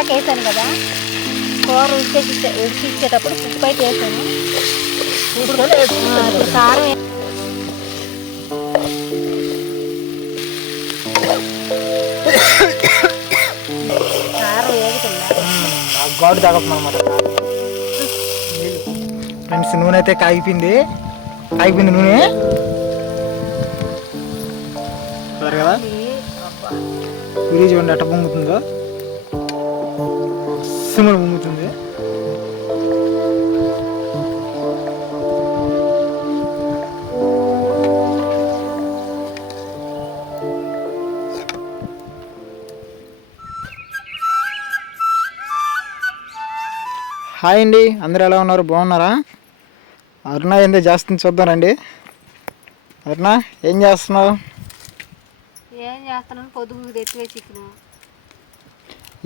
దాకా వేసాను కదా, కూర ఉడికిచ్చేటప్పుడు ఉప్పు అయితే వేసాను. ఇప్పుడు కారం కారం వేగుతుందా ఘాటు తాగొస్తుంది అనమాట. ఫ్రెండ్స్ నూనె అయితే కాగిపోయింది నూనె కదా. పూరి చూడండి ఎట్ట పొంగుతుందో, సిమ్లో పొంగుతుంది. హాయ్ అండి, అందరూ ఎలా ఉన్నారు? బాగున్నారా? అరుణ ఏందో చేస్తుంది చూద్దారండి. అరుణ ఏం చేస్తున్నావు? ఏం చేస్తున్నాను, పొద్దుగు తెచ్చివే చికెన్.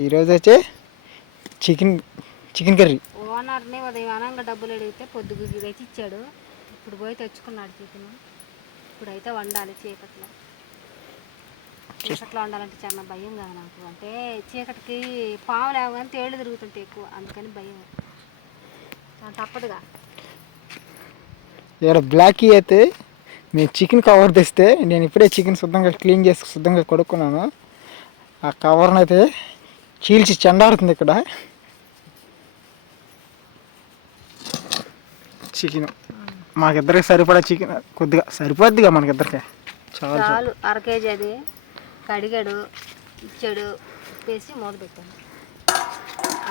ఈరోజు వచ్చి చికెన్ కర్రీ. ఓనర్ని ఉదయం అనంగా డబ్బులు అడిగితే పొద్దుగు తెచ్చి ఇచ్చాడు. ఇప్పుడు పోయి తెచ్చుకున్నాడు చికెన్. ఇప్పుడైతే వండాలి చీకట్లో. చీకట్లో వండాలంటే చాలా భయం కదా నాకు. అంటే చీకటికి పాములు ఏమో తేళ్ళు తిరుగుతుంటే ఎక్కువ, అందుకని భయం. తప్పదుగా. ఇక్కడ బ్లాక్ అయితే మేము చికెన్ కవర్ తెస్తే నేను ఇప్పుడే చికెన్ శుద్ధంగా క్లీన్ చేసి శుద్ధంగా కడుక్కున్నాను. ఆ కవర్ని అయితే చీల్చి చెండాడుతుంది ఇక్కడ. చికెన్ మాకిద్దరికి సరిపడా చికెన్ కొద్దిగా సరిపోద్దిగా మనకిద్దరికి. చాలు 1/2 కేజీ. అది కడిగాడు ఇచ్చాడు, వేసి మూత పెట్టాను.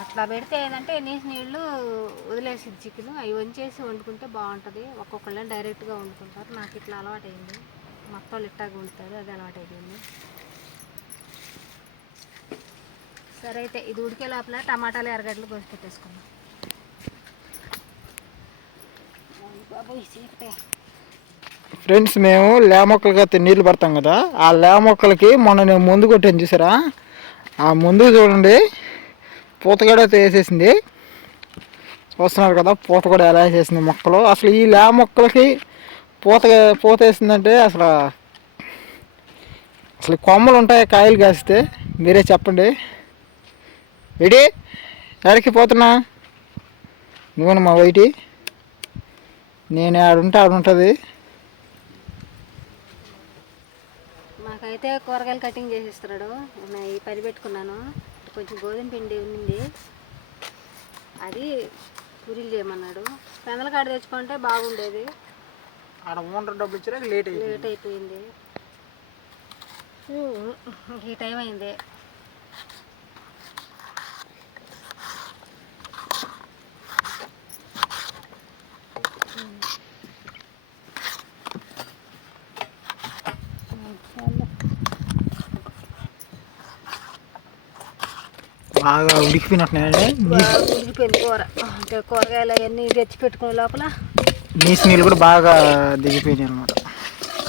అట్లా పెడితే ఏంటంటే నీసు నీళ్ళు వదిలేసింది చికెన్. అవి వంచేసి వండుకుంటే బాగుంటుంది. ఒక్కొక్కళ్ళని డైరెక్ట్గా వండుకుంటారు. నాకు ఇట్లా అలవాటు అయింది. మొత్తం ఇట్టాగా వండుతారు, అది అలవాటు అయిపోయింది. సరే అయితే ఇది ఉడికే లోపల టమాటాలు ఎర్రగడ్డలు కోసి పెట్టేసుకున్నాం. ఫ్రెండ్స్ మేము లే మొక్కలకి అయితే నీళ్ళు పడతాం కదా, ఆ లే మొక్కలకి మొన్న నేను మందు కొట్టాను చూసారా, ఆ ముందు చూడండి పూతగడ అయితే వేసేసింది. చూస్తున్నారు కదా పూత కూడా ఎలా వేసేసింది మొక్కలు. అసలు ఈ లే మొక్కలకి పూత వేసిందంటే అసలు కొమ్మలు ఉంటాయి కాయలు కాస్తే? మీరే చెప్పండి. ఎడి ఎక్కడికి పోతున్నా? నువ్వు మా వైటి, నేను ఆడుంటే ఆడుంటుంది. మాకైతే కూరగాయలు కటింగ్ చేసిస్తున్నాడు. నేను ఈ పని పెట్టుకున్నాను. కొంచెం గోధుమ పిండి ఉంది, అది పూరీలు చేయమన్నాడు. పెందల కాడ తెచ్చుకుంటే బాగుండేది. ఆడ ఓనర్ డబ్బులు ఇచ్చారా? లేట్ అయిపోయింది. ఈ టైం అయింది. బాగా ఉడికిపోయినట్టున్నాయండి. ఉడికిపోయింది కూర. అంటే కూరగాయలు అవన్నీ తెచ్చి పెట్టుకునే లోపల నీసు నీళ్ళు కూడా బాగా దిగిపోయినాయి అనమాట.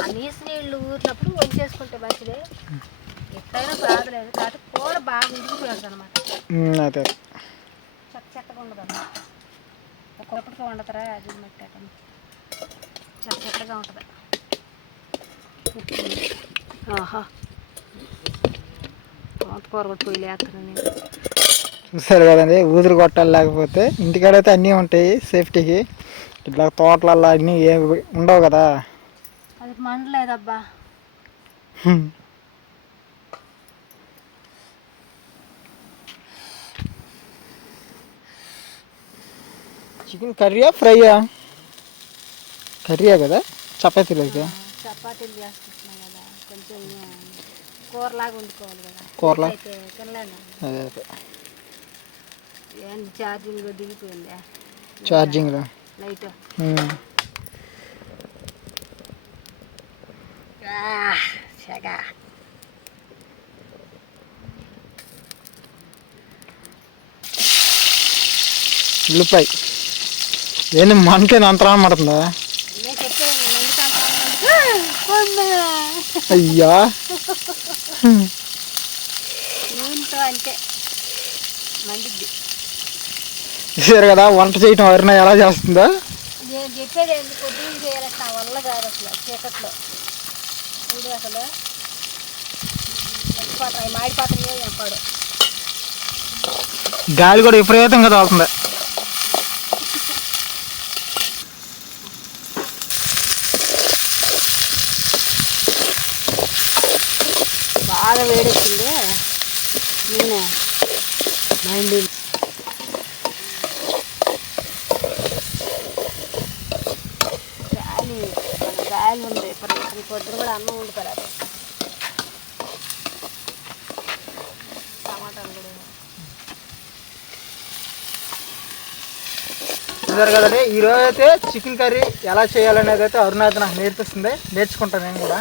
ఆ నీసు నీళ్ళు ఊరినప్పుడు వంచేసుకుంటే మంచిదే. ఎట్లయినా బాధలేదు, కాబట్టి కూర బాగా ఉడికిపోయింది అనమాట. అదే చెత్తగా ఉండదు అన్నమాట. ఒక్కొక్కటికి వండుతారా, అది మట్టాక చెత్తగా ఉంటుంది. ఆహా, కూర కూడా పొయ్యి లేస్తాను నేను. చూసారు కదండి, ఊదురు కొట్టాలి. లేకపోతే ఇంటికాడైతే అన్నీ ఉంటాయి సేఫ్టీకి. ఇట్లా తోటలల్లో అన్నీ ఏమి ఉండవు కదా. అది మండలేదబ్బా. చికెన్ కర్రీయా ఫ్రైయా? కర్రీయా కదా, చపాతీలోకి. చపాతీలు చేస్తున్నాం కదా, కొంచెం కూరలాగా వండుకోవాలి కదా. కూరలా అయితే తినలేను. అదే అదే ఏంటి ఛార్జింగ్ దిగిపోయింది. ఛార్జింగ్లో లైట్ ఉల్లిపాయ ఏంది మనకేనా అంతరా పడుతుందా? అయ్యా అంటే మండిద్ది. చూసారు కదా వంట చేయటం ఎవరైనా ఎలా చేస్తుందో. నేను చెప్పేది పొద్దున్న చేయాలి, నా వల్ల కాదు అసలు. చీకట్లో చూడు అసలు మాడిపాత్రలో చెప్పాడు. గాలి కూడా విపరీతంగా తోలుతుంది. బాగా వేడెక్కింది నూనె మండి. గాలి ఉంది పొద్దున కూడా అన్నం వండుతారు. టమాటాలు కూడా చూసారు కదండి. ఈరోజు అయితే చికెన్ కర్రీ ఎలా చేయాలనేది అయితే అరుణాథ్ నాకు నేర్పిస్తుంది. నేర్చుకుంటాను నేను కూడా.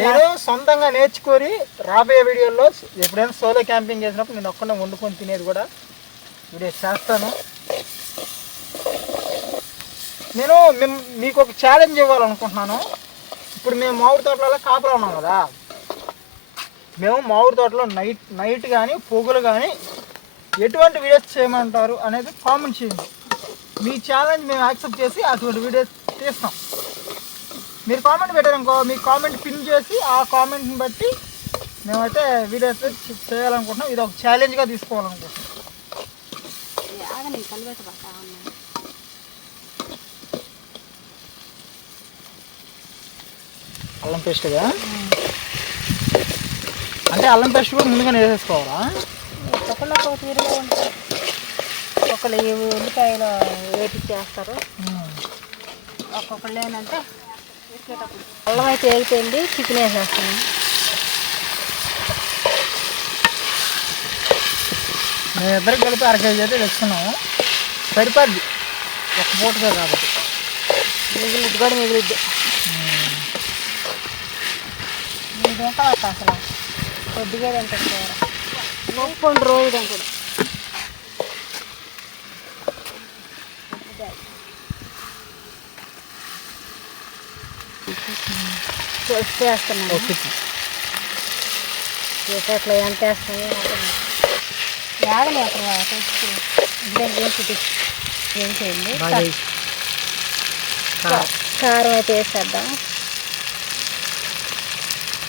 నేను సొంతంగా నేర్చుకొని రాబోయే వీడియోలో ఎప్పుడైనా సోలో క్యాంపింగ్ చేసినప్పుడు నేను ఒక్కడే వండుకొని తినేది కూడా వీడియో చేస్తాను. నేను మీకు ఒక ఛాలెంజ్ ఇవ్వాలనుకుంటున్నాను. ఇప్పుడు మేము మామిడి తోటలలో కాపులా ఉన్నాం కదా, మేము మామిడి తోటలో నైట్ కానీ పొగులు కానీ ఎటువంటి వీడియోస్ చేయమంటారు అనేది కామెంట్ చేయండి. మీ ఛాలెంజ్ మేము యాక్సెప్ట్ చేసి అటువంటి వీడియోస్ తీస్తాం. మీరు కామెంట్ పెట్టారనుకో, మీ కామెంట్ పిన్ చేసి ఆ కామెంట్ని బట్టి మేమైతే వీడియోస్ చేయాలనుకుంటున్నాం. ఇది ఒక ఛాలెంజ్గా తీసుకోవాలనుకుంటున్నాం. అల్లం పేస్ట్గా అంటే అల్లం పేస్ట్ కూడా ముందుగానే వేసేసుకోవాలా? ఒక్కొక్కళ్ళు ఒక తీరుగా ఉంటారు. ఒక్కొక్కళ్ళు ఉల్లిపాయలు వేపించేస్తారు, ఒక్కొక్కళ్ళు ఏంటంటే ఉడికేటప్పుడు. అల్లం అయితే వేగిపోయింది, చికెన్ వేసేస్తాను. మేము ఇద్దరికి కలిపి 1/2 కేజీ అయితే తెచ్చుకున్నాము. సరిపోద్ది ఒక పూటగా కాబట్టి. మిగిలిద్ది కూడా మిగిలిద్ది. మీరు తింటావా అసలు? కొద్దిగా తింటాడు కూర, ఒప్పుకోండి రోజు తింటాడు. వేస్తున్నాను అట్లా ఎంత వేస్తాయి యాగలే అక్కడ తెచ్చి ఏం చేయండి. కారం అయితే వేసేద్దాం.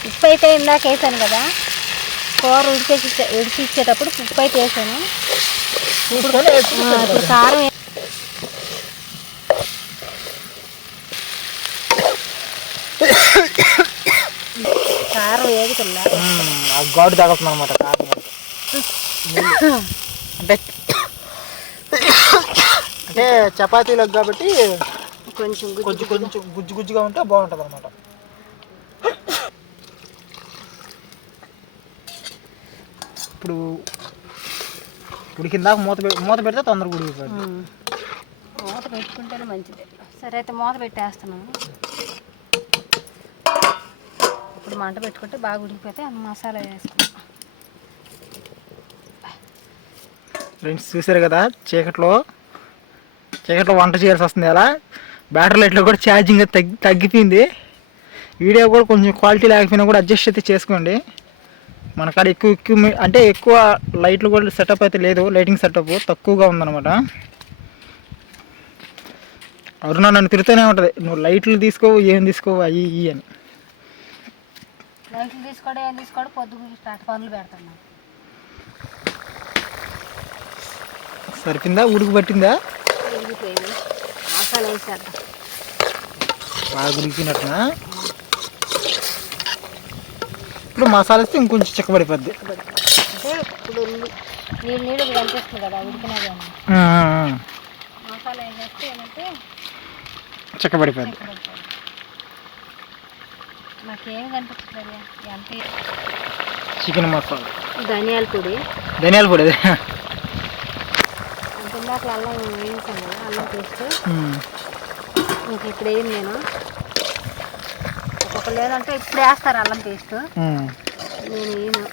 ఉప్పు అయితే ఇందాక వేసాను కదా, కూర ఉడికిచ్చేటప్పుడు ఉప్పు అయితే వేసాను. ఇప్పుడు కారం కారం వేగుతుందా? ఘాటు తగ్గుతుంది అనమాట. కారం అంటే అంటే చపాతీలకు కాబట్టి కొంచెం గుజ్జు గుజ్జుగా ఉంటే బాగుంటుంది అనమాట. ఇప్పుడు ఉడికిందాక మూత పెడితే తొందరగా ఉడికిపోయింది. మూత పెట్టుకుంటేనే మంచిది. సరే అయితే మూత పెట్టేస్తున్నాను. ఇప్పుడు మంట పెట్టుకుంటే బాగా ఉడికిపోతే మసాలా వేసుకుంటాం. ఫ్రెండ్స్ చూసారు కదా, చీకట్లో వంట చేయాల్సి వస్తుంది. అలా బ్యాటరీ లైట్లో కూడా ఛార్జింగ్ తగ్గిపోయింది. వీడియో కూడా కొంచెం క్వాలిటీ లేకపోయినా కూడా అడ్జస్ట్ అయితే చేసుకోండి. మన కాడ ఎక్కువ లైట్లు కూడా సెటప్ అయితే లేదు. లైటింగ్ సెటప్ తక్కువగా ఉందన్నమాట. అరుణ నన్ను తిరుగుతూనే ఉంటుంది, నువ్వు లైట్లు తీసుకోవు ఏం తీసుకోవు అవి ఇవి అని. లైట్లు తీసుకోవడం ఏం తీసుకోవడం పొద్దుకు స్టార్ట్ పనులు పెడతాను. సరిపోయిందా? ఉడుకు పట్టిందా? ఉడికిపోయింది. మసాలా వేసేద్దాం. బాగా ఉడికినట్టునా? ఇప్పుడు మసాలా వేస్తే ఇంకొంచెం చిక్కబడిపోద్ది. అంటే ఇప్పుడు నీళ్ళు కనిపిస్తుంది కదా ఉడికినా కానీ మసాలా వేసేస్తే ఏమంటే చిక్కబడిపోద్ది. నాకేం కనిపించలేదు. అంటే చికెన్ మసాలా, ధనియాల పొడి ఇందాక అల్లం వేయించాను కదా, అల్లం పేస్ట్ ఇంక ఇప్పుడు వేయండి. నేను ఒక్కొక్కరు లేదంటే ఇప్పుడు వేస్తారు అల్లం పేస్ట్, నేను వేయను.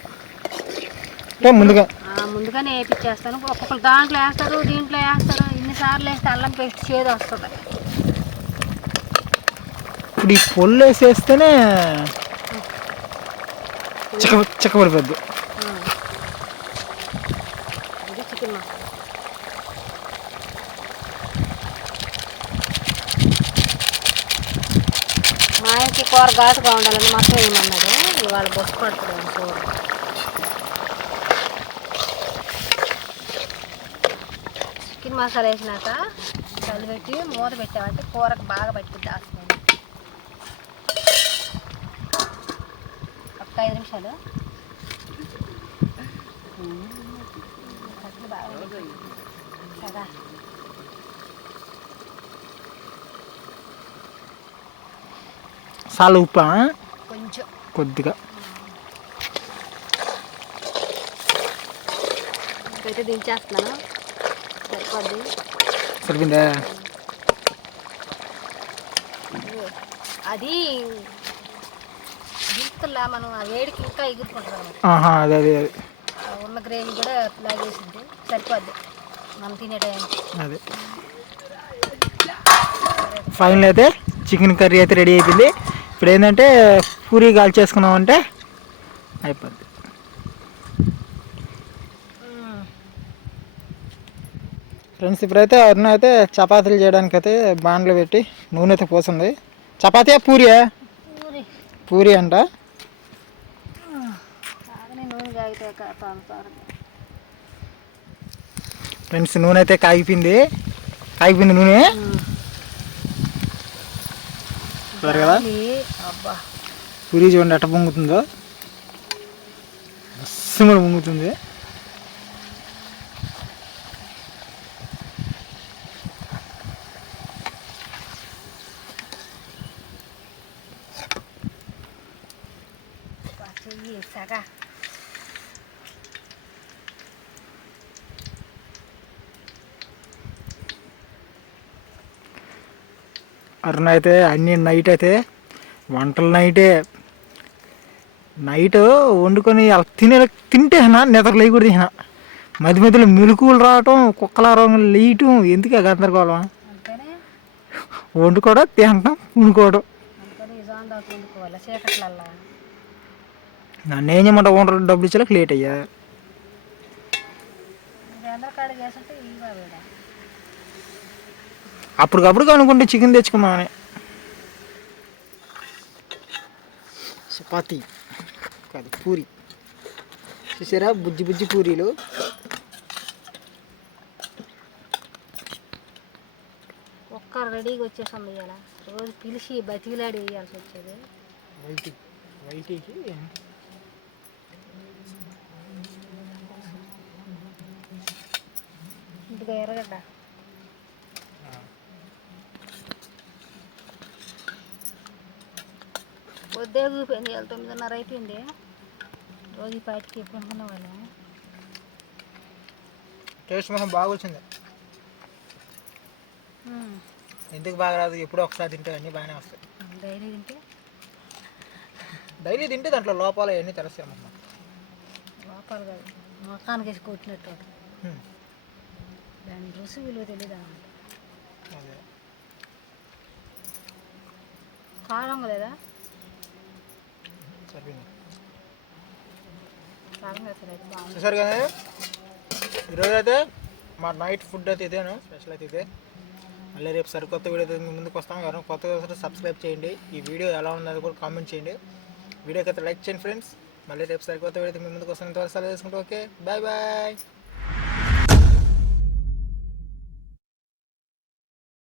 ముందుగానే వేయించేస్తాను. ఒక్కొక్కరు దాంట్లో వేస్తారు, దీంట్లో వేస్తారు. ఇన్నిసార్లు వేస్తే అల్లం పేస్ట్ చేదు వస్తుంది. ఇప్పుడు ఈ పొల్లు వేసేస్తేనే చిక్కబడిపోద్ది. ఇది చికెన్ మసాలా. మా ఆయనకి కూర ఘాటుగా ఉండాలని మొత్తం వేయమన్నాడు. ఇవాళ బొస్సు పడుతుంది కూర. చికెన్ మసాలా వేసినాక కలిపెట్టి మూత పెట్టామంటే కూరకు బాగా పట్టింది ఆసుకొని ఒక్క 5 నిమిషాలు బాగా కదా. చాలా ఉప్పా కొంచెం కొద్దిగా అయితే దించేస్తున్నాను. సరిపోద్ది. సరిపోయిందా? అది దింపుతులా మనం ఆ వేడికి ఇంకా ఎగురుకుంటాం అనమాట. అదే అదే అదే ఉన్న గ్రేవీ కూడా లాగేసింది. సరిపోద్ది మనం తినే టైంకి. అదే ఫైనల్ అయితే చికెన్ కర్రీ అయితే రెడీ అయిపోయింది. ఇప్పుడు ఏంటంటే పూరీ కాల్చేసుకున్నామంటే అయిపోద్ది. ఫ్రెండ్స్ ఇప్పుడైతే అరుణ అయితే చపాతీలు చేయడానికి అయితే బాండ్లు పెట్టి నూనె అయితే పోసింది. చపాతీ పూరియా? పూరి అంట. ఫ్రెండ్స్ నూనె అయితే కాగిపోయింది నూనె కదా. పూరి చూడండి ఎట్ట పొంగుతుందో, మస్తు కూడా పొంగుతుంది. అరుణ అయితే అన్ని నైట్ అయితే వంటలు నైట్ వండుకొని అలా తింటే నిద్ర లేకూడదు. తిన మధ్య మధ్యలో మెలకువలు రావటం, కుక్కల రంగులు లేయటం, ఎందుకు గందరగోళం. వండుకోవడం, తినటం, వండుకోవడం. నన్ను ఏం చేయమంటావు? ఓనర్ డబ్బులు ఇచ్చేలకు లేట్ అయ్యా. అప్పటికప్పుడు అనుకుంటే చికెన్ తెచ్చుకున్నామని. చపాతీ కాదు పూరి చూసారా, బుజ్జి బుజ్జి పూరీలు. ఒక్క రెడీగా వచ్చేసాము. ఇవాళ రోజు పిలిచి బతికిలాడి వేయాల్సి వచ్చేది. వైటీకి ఇంటిగా ఎర్రగడ్డ పొద్దే కూపోయింది. 9:30 అయిపోయింది. రోజు పాటికి ఎప్పుడు అనుకున్న వాళ్ళం. టేస్ట్ మొహం బాగా వచ్చింది. ఎందుకు బాగా రాదు? ఎప్పుడో ఒకసారి తింటే అన్నీ బాగానే వస్తాయి. డైలీ తింటే దాంట్లో లోపాలు అవన్నీ తెలుస్తాయి. లోపాలు కాదు, మొఖానికి వేసి కొట్టినట్టు. దాని రుచి విలువ తెలియదు అన్నమాట. కారం లేదా? చూసారు కదా, ఈరోజు అయితే మా నైట్ ఫుడ్ అయితే ఇదేను, స్పెషల్ అయితే ఇదే. మళ్ళీ రేపు సరికొత్త వీడియో అయితే మీ ముందుకు వస్తాం. ఎవరైనా కొత్తగా వస్తే సబ్స్క్రైబ్ చేయండి. ఈ వీడియో ఎలా ఉన్నది కూడా కామెంట్ చేయండి. వీడియోకి అయితే లైక్ చేయండి ఫ్రెండ్స్. మళ్ళీ రేపు సరికొత్త వీడియో అయితే మీ ముందుకు వస్తాను. ఇంతవరకు సెలవు చేసుకుంటే ఓకే, బాయ్ బాయ్.